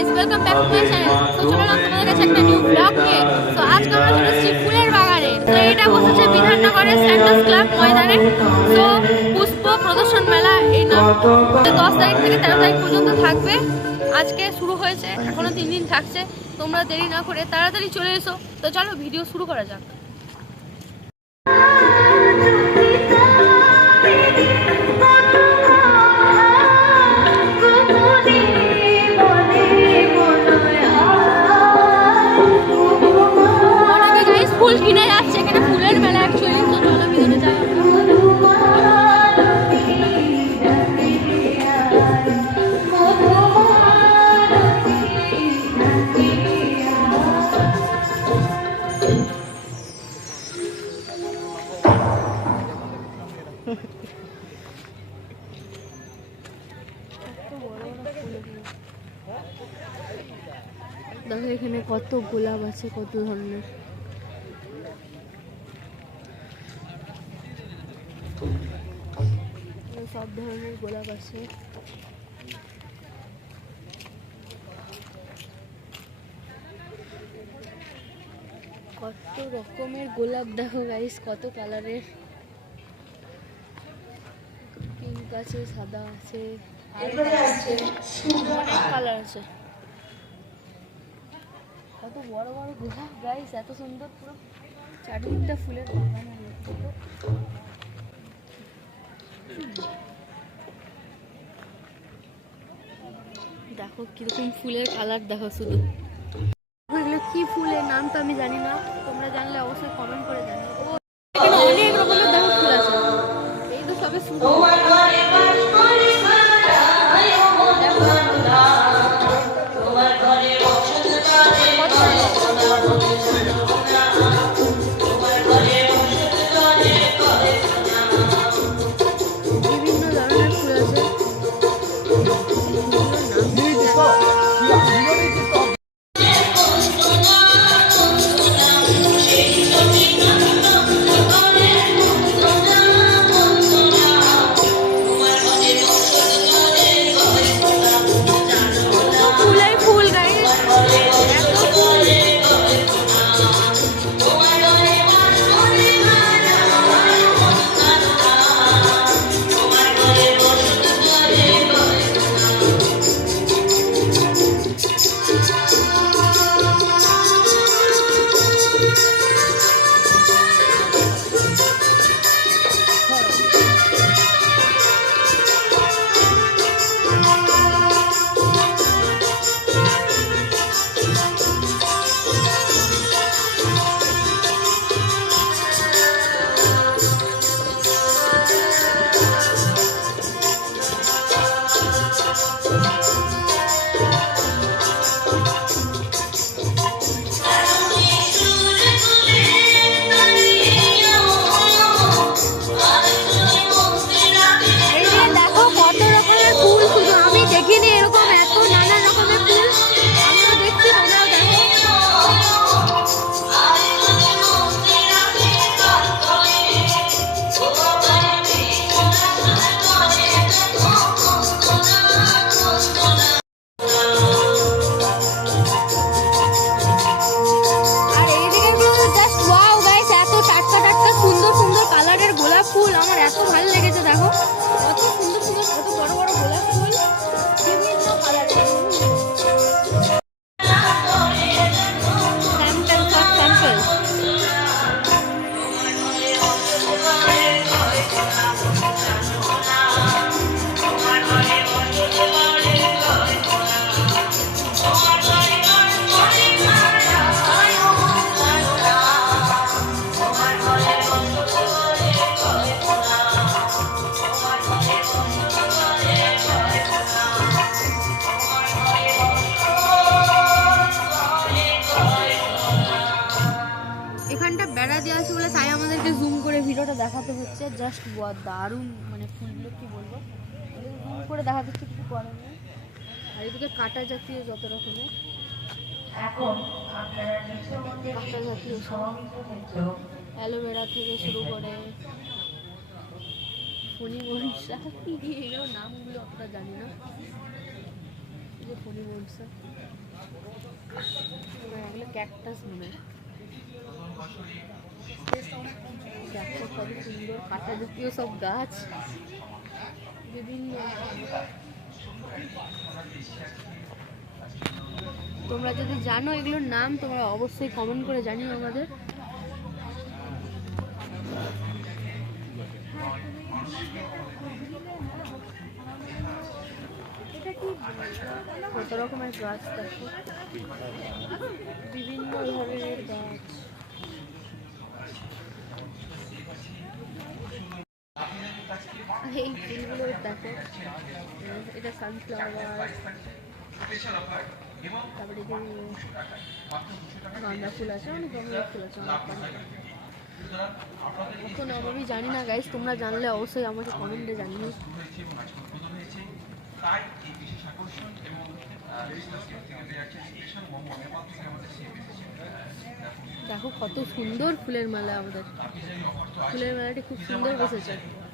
Guys welcome back to my channel so চলো না তোমাদের কাছে একটা নিউ ব্লগ নিয়ে সো আজকে আমরা চলে এসেছি ফুলের বাগানে। তো এটা বসেছে বিধাননগরের স্যান্টাস ক্লাব ময়দানে। সো পুষ্প প্রদর্শন মেলা, এই দশ তারিখ থেকে তেরো তারিখ পর্যন্ত থাকবে। আজকে শুরু হয়েছে, এখনও তিন দিন থাকছে। তোমরা দেরি না করে তাড়াতাড়ি চলে এসো। তো চলো ভিডিও শুরু করা যাক। গোলাপ আছে কত ধরনের। সব ধরনের গোলাপ আছে। কত রকমের গোলাপ দেখো গাইস কত কালারের পিঙ্ক আছে সাদা আছে অনেক কালার আছে। কত বড় বড় গোলাপ গাইস এত সুন্দর পুরো চারিদিকটা ফুলের বাগান দেখো কীরকম ফুলের কালার দেখো শুধু। এগুলো কি ফুলের নাম তো আমি জানি না, তোমরা জানলে অবশ্যই কমেন্ট করে জানিও। ফুল আমার এত জাস্ট দারুণ মানে ফুলগুলো কি বলব? করে দেখাতে হচ্ছে কিছু করার নেই। আর এদিকে কাটা জাতীয় যত রকমের। কাটা জাতীয় সব। অ্যালোভেরা থেকে শুরু করে ফণি মনসা এগুলো নামগুলো অতটা জানি না। যে ফণি মনসা। এগুলো ক্যাকটাস মনে হয়। সব গাছ তোমরা যদি জানো এগুলোর নাম, তোমরা অবশ্যই কমেন্ট করে জানিও আমাদের। কত রকমের গাছ দেখো? বিভিন্ন ধরনের গাছ। এই ফুলগুলো দেখো। এটা সানফ্লাওয়ার তারপরে যে গাঁদা ফুল আছে, অনেক রকমের ফুল আছে। এখন আমি জানি না গাইস তোমরা জানলে অবশ্যই আমাকে কমেন্টে জানিও। দেখো কত সুন্দর ফুলের মালা আমাদের। ফুলের মালাটি খুব সুন্দর বসেছে।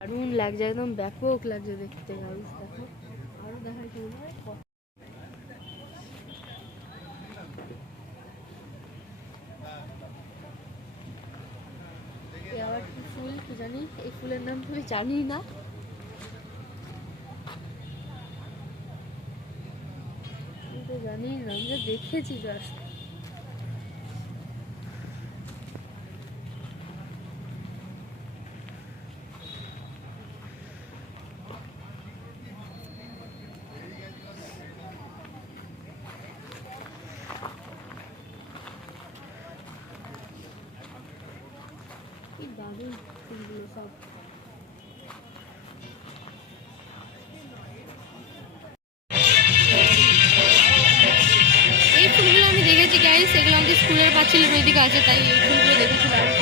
দারুণ লাগছে, একদম ব্যাপক লাগছে দেখতে গাইস দেখো। আরও দেখার কি আবার কি ফুল, কি জানি? এই ফুলের নাম না। জানি না, আমি তো দেখেছি জাস্ট এই ফুলগুলো আমি দেখেছি গাইস এগুলো আমাদের স্কুলের পাঁচিলের ওইদিকে আছে, তাই এই ফুলগুলো দেখেছি দারুণ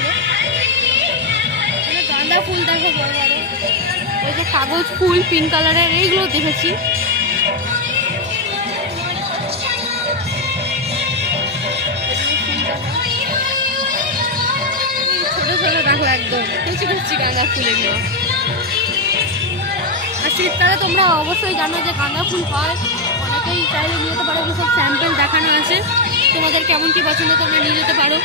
গাঁদা ফুল দেখো ওই যে কাগজ ফুল পিঙ্ক কালারের এইগুলো দেখেছি। একদম। গাঁদা ফুল এগুলো আর শীতকালে তোমরা অবশ্যই জানো যে গাঁদা ফুল হয়। অনেকেই চাইলে নিয়ে যেতে পারো সব স্যাম্পেল দেখানো আছে। তোমাদের কেমন কি পছন্দ তোমরা নিয়ে যেতে পারো।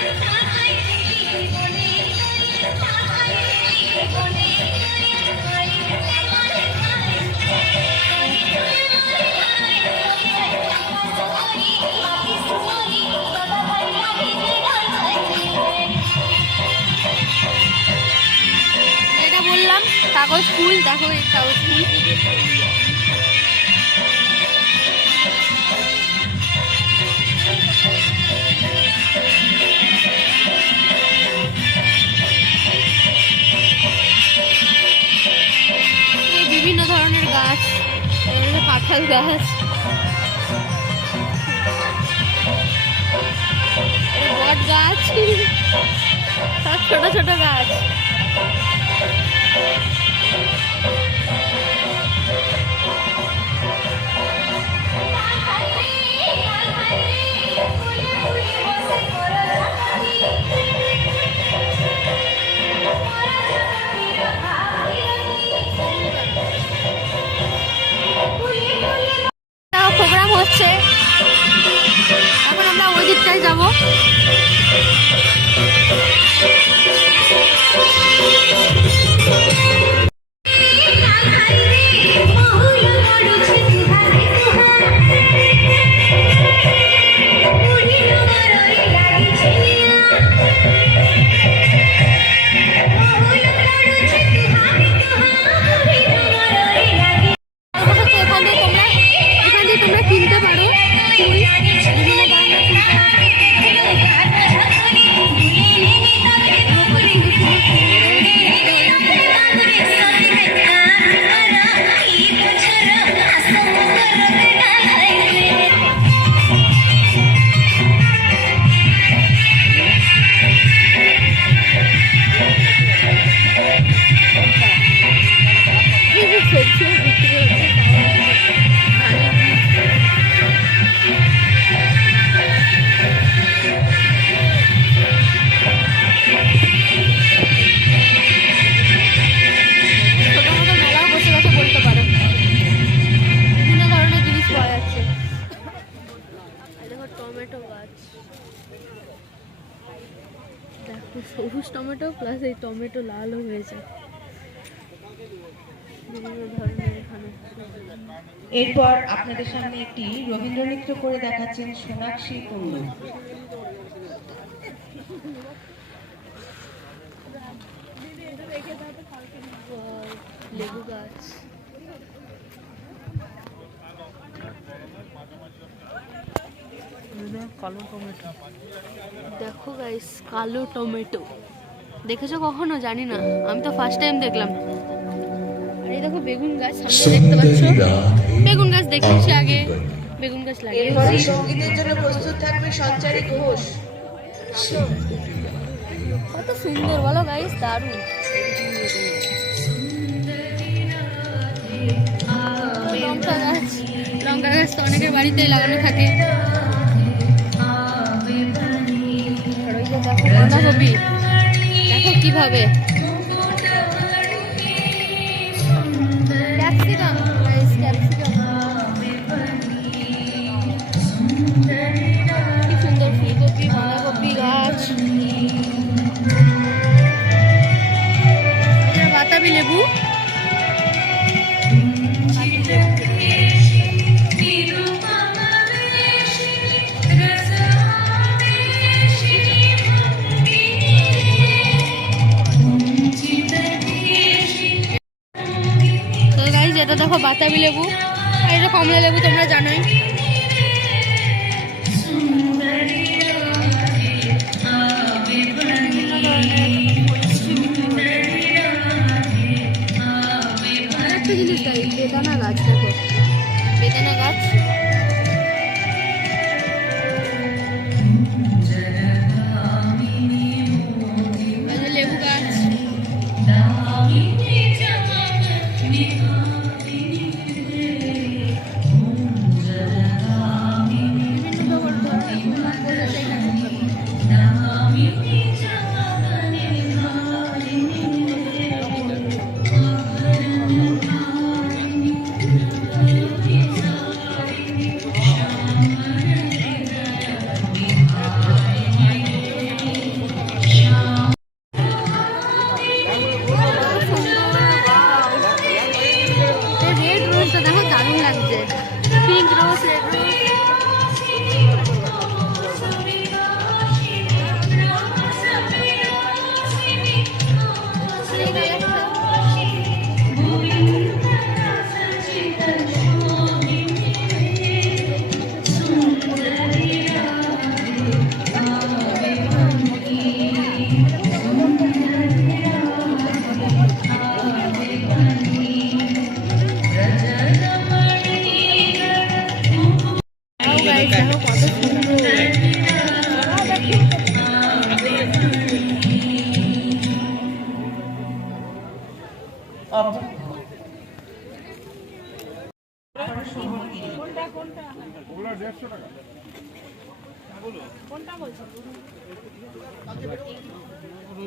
এই বিভিন্ন ধরনের গাছ কাঁঠাল গাছ। বট গাছ সব ছোট ছোট গাছ। হচ্ছে টমেটো লালও হয়েছে। বিভিন্ন ধরনের এরপর আপনাদের সামনে একটি রবীন্দ্র নৃত্য করে দেখাচ্ছেন সোনাক্ষী কুণ্ডু। লেবু গাছ কালো টমেটো দেখো গাইস কালো টমেটো। দেখেছ কখনো? জানি না। আমি তো ফার্স্ট টাইম দেখলাম। আর এই দেখো বেগুন গাছ সামনে দেখতে পাচ্ছ? বেগুন গাছ দেখেছি আগে। বেগুন গাছ লাগিয়েছি সঙ্গীতের জন্য প্রস্তুত থাকবে সঞ্চারী ঘোষ। কত সুন্দর বলো গাইস দারুণ। লঙ্কা গাছ। লঙ্কা গাছ তো অনেকের বাড়িতেই লাগানো থাকে। বাঁধাকপি কীভাবে বাতাবি লেবু আর এটা কমলা লেবু তোমরা জানোই।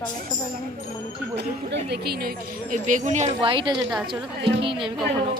কালারটা বলব দেখেই নই। বেগুনি আর হোয়াইটে যেটা আছে ওটা দেখেই নি আমি কখনো।